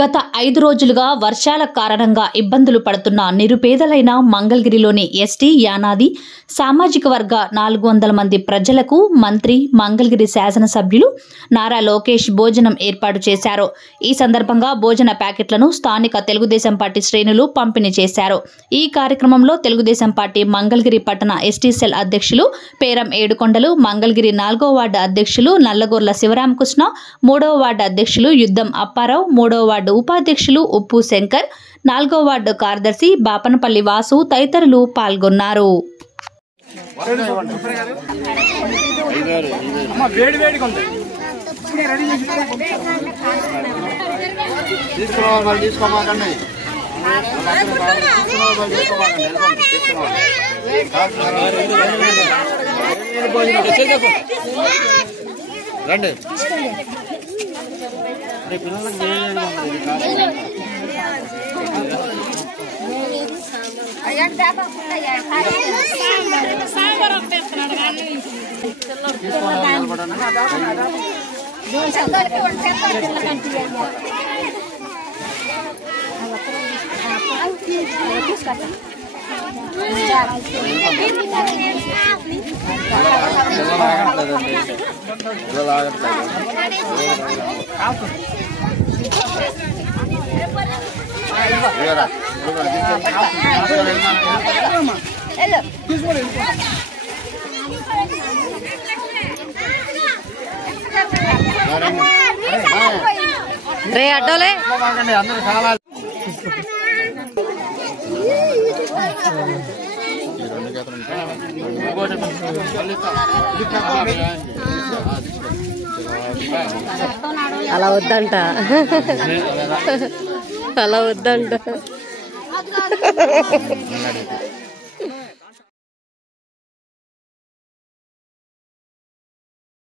గత 5 రోజులుగా వర్షాల కారణంగా ఇబ్బందులు పడుతున్న నిరుపేదలైన మంగళగిరిలోని ఎస్టీ యానాది సామాజిక వర్గ 400 మంది ప్రజలకు మంత్రి మంగళగిరి శాసనసభ్యులు నారా లోకేష్ భోజనం ఏర్పాటు చేశారు. ఈ సందర్భంగా భోజన ప్యాకెట్లను స్థానిక తెలుగుదేశం పార్టీ శ్రేణులు పంపిణీ చేశారు. ఈ కార్యక్రమంలో తెలుగుదేశం పార్టీ మంగళగిరి పట్టణ ఎస్టీ సెల్ అధ్యక్షులు పేరం ఏడుకొండలు, మంగళగిరి 4వ వార్డు అధ్యక్షులు నల్లగొర్ల శివరామకృష్ణ, 3వ వార్డు అధ్యక్షులు యుద్ధం అప్పారావు, 3వ వార్డు ఉపాధ్యక్షులు ఉప్పు శంకర్, 4వ వార్డు కార్యదర్శి బాపనపల్లి వాసు తదితరులు పాల్గొన్నారు. రే అడ్డోలే అలా వద్దంట అలా వద్దంట